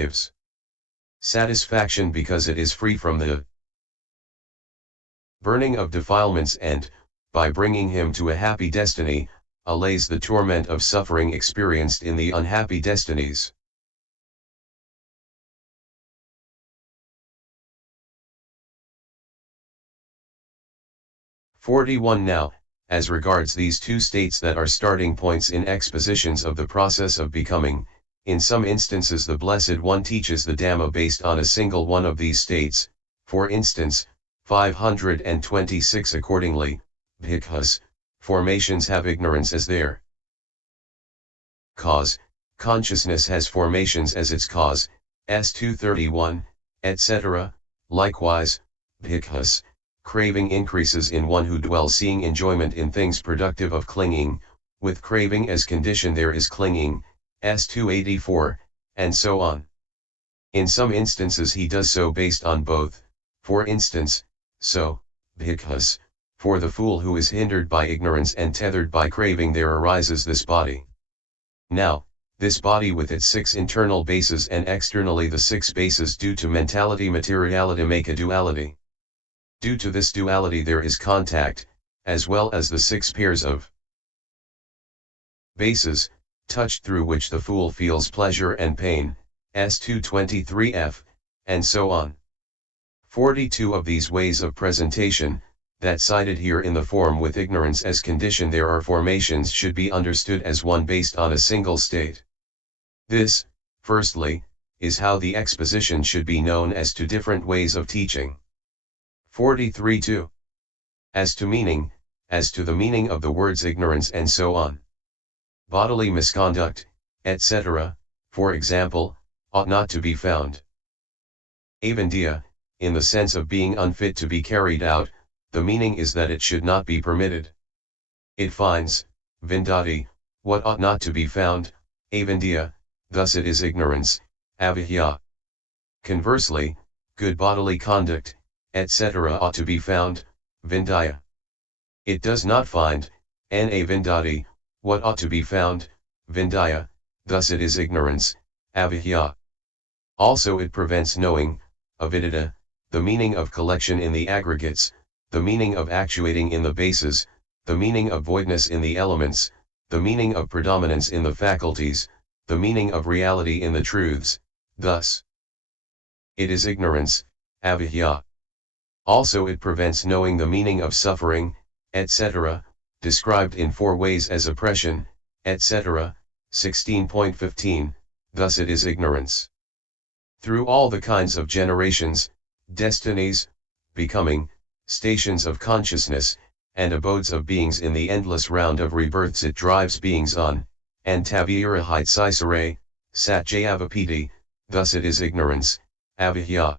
gives satisfaction because it is free from the burning of defilements and, by bringing him to a happy destiny, allays the torment of suffering experienced in the unhappy destinies. (41) Now, as regards these two states that are starting points in expositions of the process of becoming, in some instances the Blessed One teaches the Dhamma based on a single one of these states, for instance, 526 accordingly, Bhikkhus, formations have ignorance as their cause, consciousness has formations as its cause, S231, etc. Likewise, Bhikkhus, craving increases in one who dwells seeing enjoyment in things productive of clinging, with craving as condition there is clinging, S284, and so on. In some instances he does so based on both, for instance, so, Bhikkhus, for the fool who is hindered by ignorance and tethered by craving there arises this body. Now, this body with its 6 internal bases and externally the 6 bases due to mentality-materiality make a duality. Due to this duality there is contact, as well as the 6 pairs of bases, touched through which the fool feels pleasure and pain, S223F, and so on. 42 of these ways of presentation, that cited here in the form with ignorance as condition there are formations should be understood as one based on a single state. This, firstly, is how the exposition should be known as to different ways of teaching. 43-2. As to meaning, as to the meaning of the words ignorance and so on. Bodily misconduct, etc., for example, ought not to be found. Avandiya, in the sense of being unfit to be carried out, the meaning is that it should not be permitted. It finds, vindati, what ought not to be found, avandiya, thus it is ignorance, avihya. Conversely, good bodily conduct, etc. ought to be found, vindaya. It does not find, na vindati, what ought to be found, vindaya, thus it is ignorance, avihya. Also it prevents knowing, avidita, the meaning of collection in the aggregates, the meaning of actuating in the bases, the meaning of voidness in the elements, the meaning of predominance in the faculties, the meaning of reality in the truths, thus it is ignorance, avihya. Also it prevents knowing the meaning of suffering, etc., described in 4 ways as oppression, etc., 16.15, thus it is ignorance. Through all the kinds of generations, destinies, becoming, stations of consciousness, and abodes of beings in the endless round of rebirths it drives beings on, and tavirahite sisare, satjayavapiti, thus it is ignorance, avihya.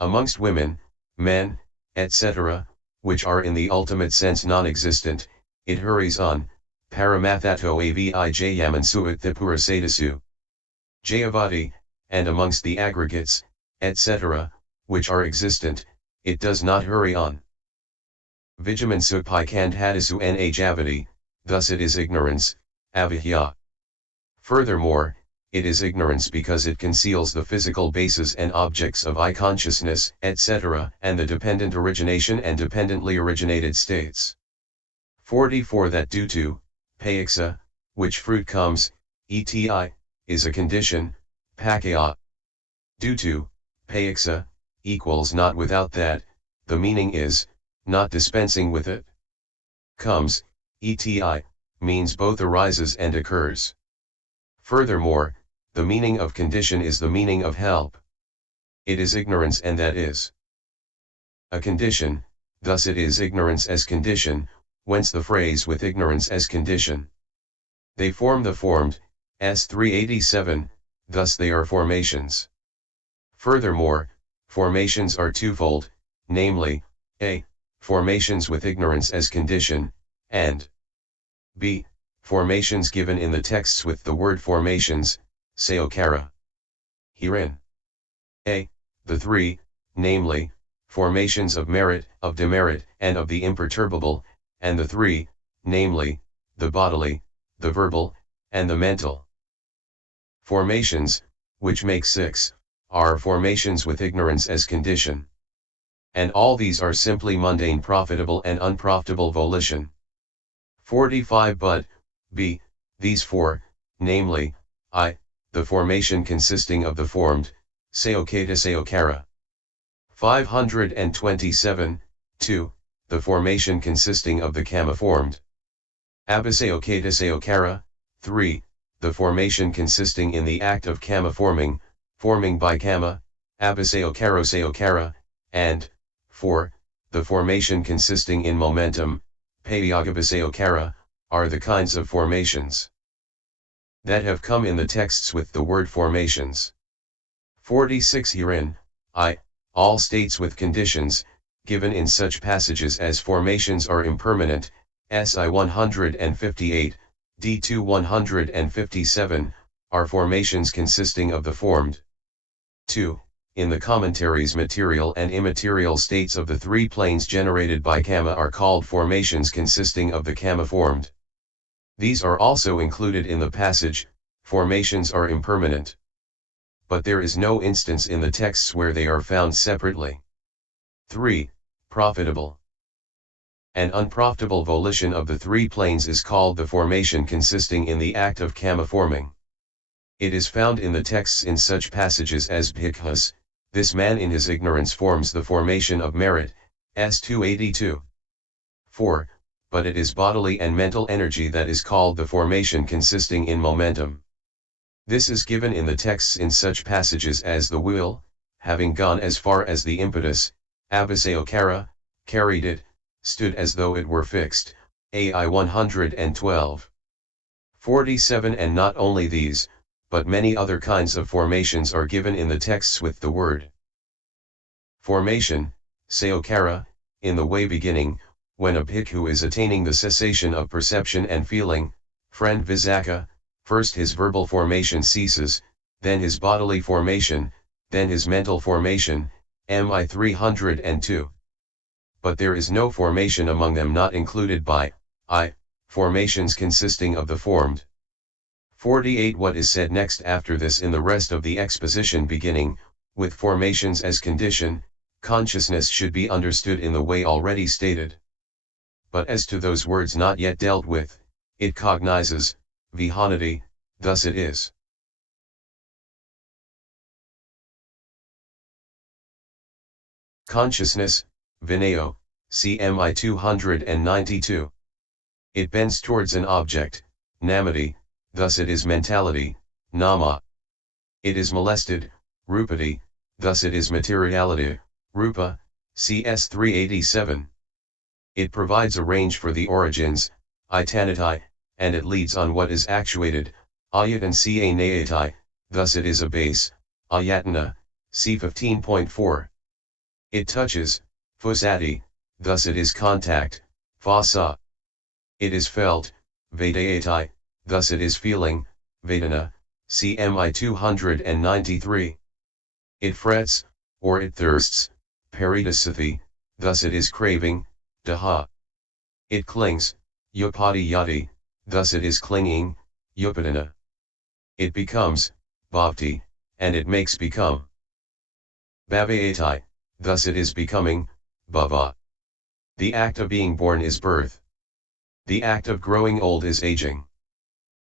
Amongst women, men, etc., which are in the ultimate sense non-existent, it hurries on, paramathato avijayamansuat thipurasadesu. Jayavati, and amongst the aggregates, etc., which are existent, it does not hurry on. Vijamansukpai kandhadasu na javati, thus it is ignorance, avihya. Furthermore, it is ignorance because it conceals the physical bases and objects of I-consciousness, etc., and the dependent origination and dependently originated states. 44 That due to, payaksa, which fruit comes, eti, is a condition, pakaya. Due to, payaksa, equals not without that, the meaning is, not dispensing with it. Comes, eti, means both arises and occurs. Furthermore, the meaning of condition is the meaning of help. It is ignorance and that is a condition, thus it is ignorance as condition, whence the phrase with ignorance as condition. They form the formed, S387, thus they are formations. Furthermore, formations are twofold, namely, a. Formations with ignorance as condition, and b. Formations given in the texts with the word formations, sayokara. Herein, a. The 3, namely, formations of merit, of demerit, and of the imperturbable, and the 3, namely, the bodily, the verbal, and the mental formations, which make 6, are formations with ignorance as condition. And all these are simply mundane profitable and unprofitable volition. 45 But, b, these 4, namely, I, the formation consisting of the formed, Sayokata Sayokara. 527, 2, the formation consisting of the kama formed. Abhisayokata Sayokara, 3, the formation consisting in the act of kama forming by kama, Abhisayokaro Sayokara, and, 4, the formation consisting in momentum, Payagabhisayokara, are the kinds of formations that have come in the texts with the word formations. 46 Herein, I, all states with conditions, given in such passages as formations are impermanent, SI 158, D2 157, are formations consisting of the formed. 2. In the commentaries material and immaterial states of the 3 planes generated by kama are called formations consisting of the kama formed. These are also included in the passage, formations are impermanent. But there is no instance in the texts where they are found separately. 3. Profitable. An unprofitable volition of the 3 planes is called the formation consisting in the act of kama forming. It is found in the texts in such passages as Bhikkhus, this man in his ignorance forms the formation of merit, S282. 4. But it is bodily and mental energy that is called the formation consisting in momentum. This is given in the texts in such passages as the will, having gone as far as the impetus, Abhisayokara, carried it, stood as though it were fixed, AI 112. 47 And not only these, but many other kinds of formations are given in the texts with the word formation, Sayokara, in the way beginning, when a bhikkhu is attaining the cessation of perception and feeling, friend Visakha, first his verbal formation ceases, then his bodily formation, then his mental formation, MI 302. But there is no formation among them not included by, I, formations consisting of the formed. 48 What is said next after this in the rest of the exposition beginning, with formations as condition, consciousness should be understood in the way already stated. But as to those words not yet dealt with, it cognizes, vihanati, thus it is. Consciousness, Vinaya, CMI 292. It bends towards an object, Namati, thus it is mentality, Nama. It is molested, Rupati, thus it is materiality, Rupa, CS 387. It provides a range for the origins, Itanati, and it leads on what is actuated, Ayatan Ca Nayati, thus it is a base, Ayatana, C 15.4. It touches, Phusati, thus it is contact, Phasa. It is felt, Vedayati, thus it is feeling, Vedana, CMI 293. It frets, or it thirsts, Paridasati, thus it is craving, Daha. It clings, Upadiyati, thus it is clinging, Upadana. It becomes, Bhavti, and it makes become. Bhavayati, thus it is becoming, Bhava. The act of being born is birth. The act of growing old is aging.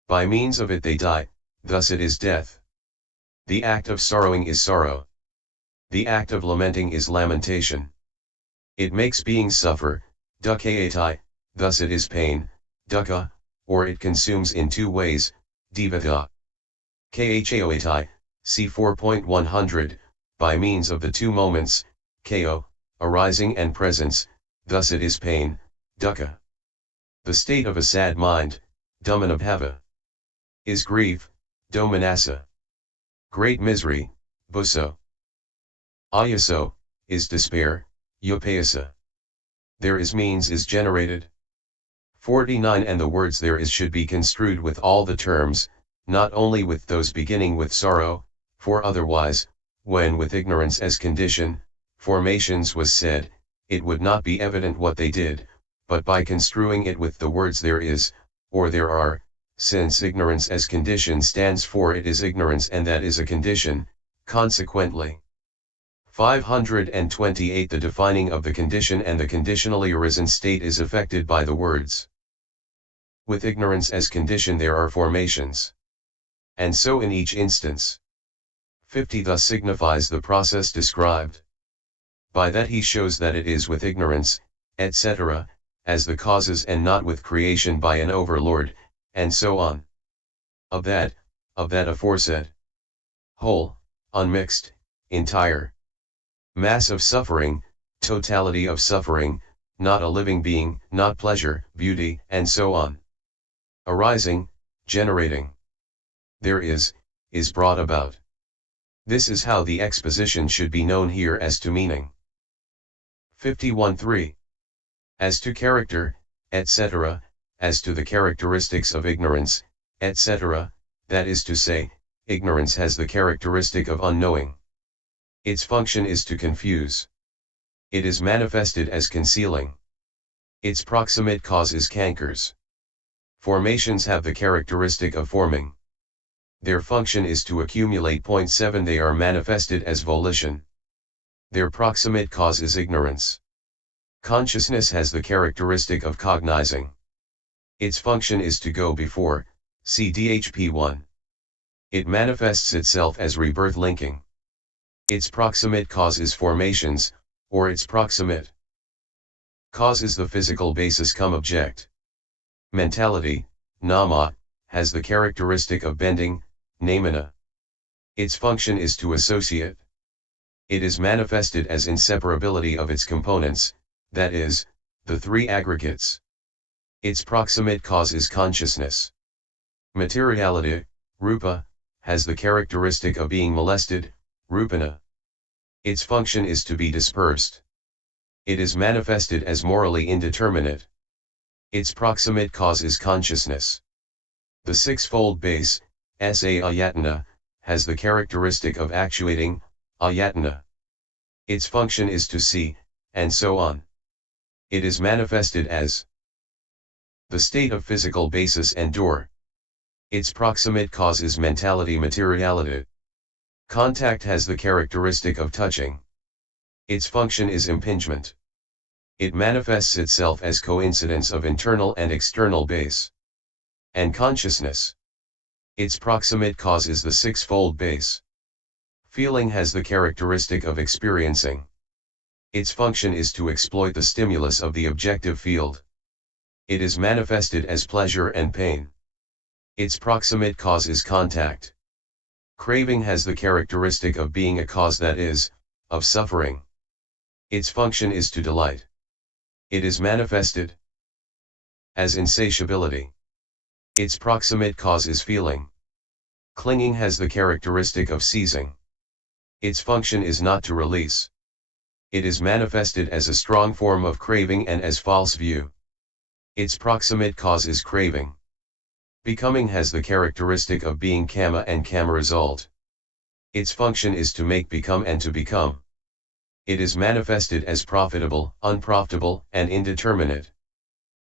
By means of it they die, thus it is death. The act of sorrowing is sorrow. The act of lamenting is lamentation. It makes beings suffer, dukkhayatai, thus it is pain, dukkha, or it consumes in 2 ways, divata. Khaoatai, c 4.100, by means of the 2 moments, ko, arising and presence, thus it is pain, dukkha. The state of a sad mind, dhammanabhava, is grief, domanassa. Great misery, busso. Ayaso, is despair, upayasa. There is means is generated. 49 And the words there is should be construed with all the terms, not only with those beginning with sorrow, for otherwise, when with ignorance as condition, formations was said, it would not be evident what they did, but by construing it with the words there is, or there are, since ignorance as condition stands for it is ignorance and that is a condition, consequently. 528 The defining of the condition and the conditionally arisen state is affected by the words. With ignorance as condition there are formations. And so in each instance. 50 Thus signifies the process described. By that he shows that it is with ignorance, etc., as the causes and not with creation by an overlord, and so on. Of that aforesaid. Whole, unmixed, entire. Mass of suffering, totality of suffering, not a living being, not pleasure, beauty, and so on. Arising, generating. There is brought about. This is how the exposition should be known here as to meaning. 51.3. As to character, etc., as to the characteristics of ignorance, etc., that is to say, ignorance has the characteristic of unknowing. Its function is to confuse. It is manifested as concealing. Its proximate cause is cankers. Formations have the characteristic of forming. Their function is to accumulate. 7 They are manifested as volition. Their proximate cause is ignorance. Consciousness has the characteristic of cognizing. Its function is to go before, see DHP 1. It manifests itself as rebirth linking. Its proximate cause is formations, or its proximate cause is the physical basis cum object. Mentality, Nama, has the characteristic of bending, Namana. Its function is to associate. It is manifested as inseparability of its components, that is, the three aggregates. Its proximate cause is consciousness. Materiality, Rupa, has the characteristic of being molested, Rupana. Its function is to be dispersed. It is manifested as morally indeterminate. Its proximate cause is consciousness. The sixfold base, Sa Ayatana, has the characteristic of actuating, Ayatana. Its function is to see, and so on. It is manifested as the state of physical basis and door. Its proximate cause is mentality-materiality. Contact has the characteristic of touching. Its function is impingement. It manifests itself as coincidence of internal and external base. And consciousness. Its proximate cause is the sixfold base. Feeling has the characteristic of experiencing. Its function is to exploit the stimulus of the objective field. It is manifested as pleasure and pain. Its proximate cause is contact. Craving has the characteristic of being a cause, that is, of suffering. Its function is to delight. It is manifested as insatiability. Its proximate cause is feeling. Clinging has the characteristic of seizing. Its function is not to release. It is manifested as a strong form of craving and as false view. Its proximate cause is craving. Becoming has the characteristic of being karma and karma result. Its function is to make become and to become. It is manifested as profitable, unprofitable, and indeterminate.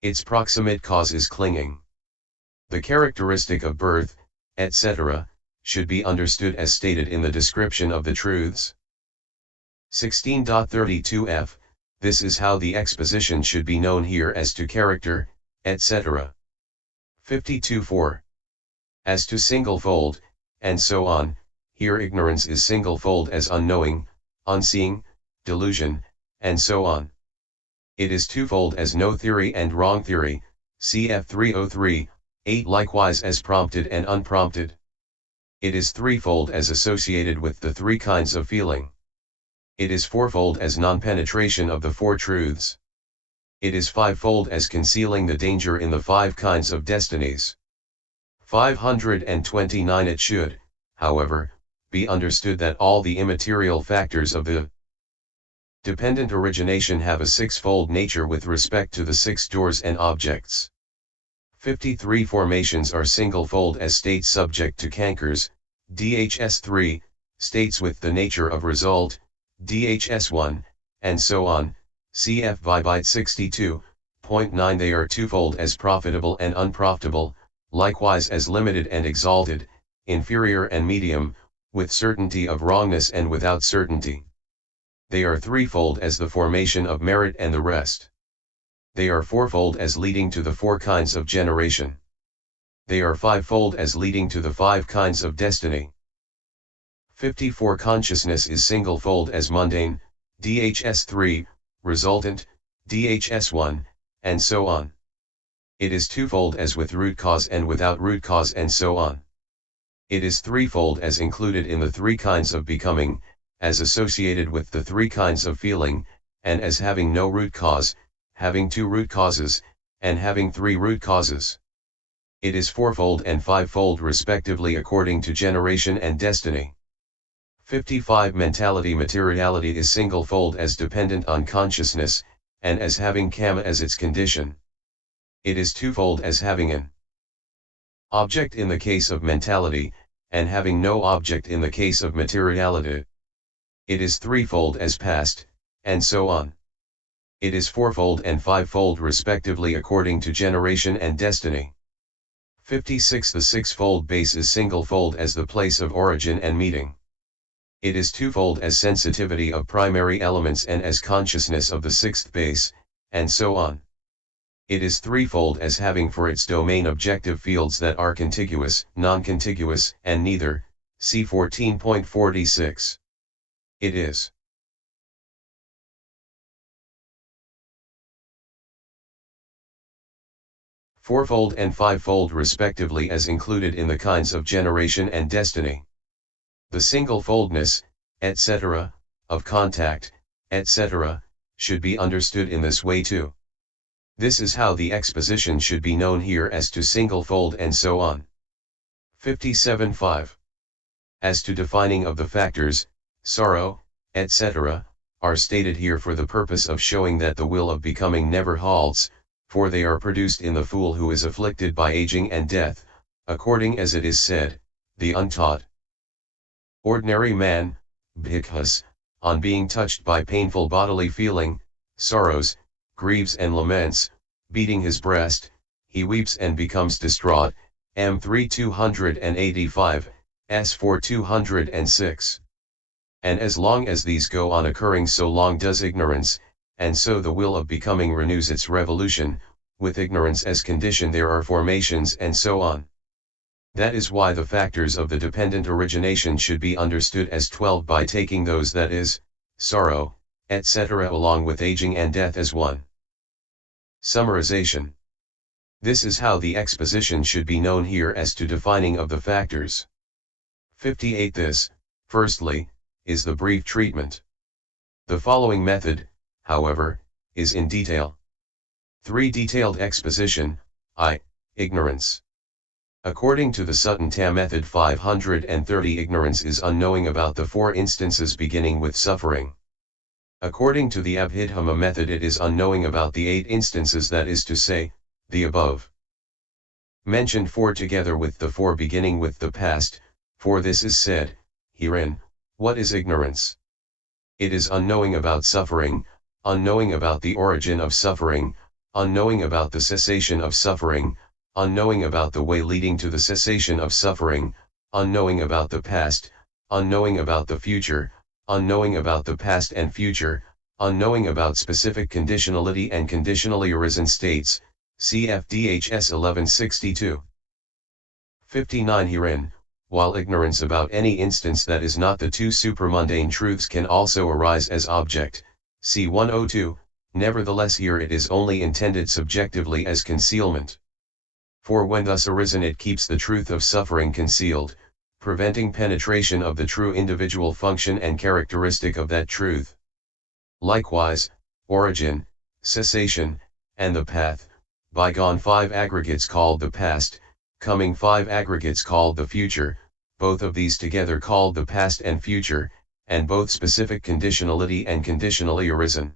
Its proximate cause is clinging. The characteristic of birth, etc., should be understood as stated in the description of the truths. 16.32f, this is how the exposition should be known here as to character, etc. 52.4. As to singlefold, and so on, here ignorance is singlefold as unknowing, unseeing, delusion, and so on. It is twofold as no theory and wrong theory, cf 303, 8 likewise as prompted and unprompted. It is threefold as associated with the three kinds of feeling. It is fourfold as non-penetration of the four truths. It is fivefold as concealing the danger in the five kinds of destinies. 529 It should, however, be understood that all the immaterial factors of the dependent origination have a sixfold nature with respect to the six doors and objects. 53 Formations are singlefold as states subject to cankers, DHS 3, states with the nature of result, DHS 1, and so on, cf Vibite 62.9 They are twofold as profitable and unprofitable, likewise as limited and exalted, inferior and medium, with certainty of wrongness and without certainty. They are threefold as the formation of merit and the rest. They are fourfold as leading to the four kinds of generation. They are fivefold as leading to the five kinds of destiny. 54 Consciousness is singlefold as mundane, DHS 3, resultant, DHS 1, and so on. It is twofold as with root cause and without root cause and so on. It is threefold as included in the three kinds of becoming, as associated with the three kinds of feeling, and as having no root cause, having two root causes, and having three root causes. It is fourfold and fivefold respectively according to generation and destiny. 55 Mentality-materiality is singlefold as dependent on consciousness, and as having karma as its condition. It is twofold as having an object in the case of mentality, and having no object in the case of materiality. It is threefold as past, and so on. It is fourfold and fivefold respectively according to generation and destiny. 56 The sixfold base is singlefold as the place of origin and meeting. It is twofold as sensitivity of primary elements and as consciousness of the sixth base, and so on. It is threefold as having for its domain objective fields that are contiguous, non-contiguous, and neither, see 14.46. It is fourfold and fivefold respectively as included in the kinds of generation and destiny. The singlefoldness, etc., of contact, etc., should be understood in this way too. This is how the exposition should be known here as to singlefold and so on. 57.5. As to defining of the factors, sorrow, etc., are stated here for the purpose of showing that the will of becoming never halts, for they are produced in the fool who is afflicted by aging and death, according as it is said, the untaught ordinary man, Bhikkhus, on being touched by painful bodily feeling, sorrows, grieves and laments, beating his breast, he weeps and becomes distraught, M3 285, S4 206. And as long as these go on occurring, so long does ignorance, and so the will of becoming renews its revolution, with ignorance as condition there are formations and so on. That is why the factors of the dependent origination should be understood as 12 by taking those, that is, sorrow, etc., along with aging and death as one. Summarization. This is how the exposition should be known here as to defining of the factors. 58 This, firstly, is the brief treatment. The following method, however, is in detail. 3. Detailed exposition, I. Ignorance. According to the Sutta method 530, ignorance is unknowing about the four instances beginning with suffering. According to the Abhidhamma method it is unknowing about the 8 instances, that is to say, the above mentioned 4 together with the 4 beginning with the past, for this is said, herein, what is ignorance? It is unknowing about suffering, unknowing about the origin of suffering, unknowing about the cessation of suffering, unknowing about the way leading to the cessation of suffering, unknowing about the past, unknowing about the future, unknowing about the past and future, unknowing about specific conditionality and conditionally arisen states, CFDHS 1162. 59 Herein, while ignorance about any instance that is not the 2 supramundane truths can also arise as object, C 102, nevertheless here it is only intended subjectively as concealment. For when thus arisen it keeps the truth of suffering concealed, preventing penetration of the true individual function and characteristic of that truth. Likewise, origin, cessation, and the path, bygone 5 aggregates called the past, coming 5 aggregates called the future, both of these together called the past and future, and both specific conditionality and conditionally arisen.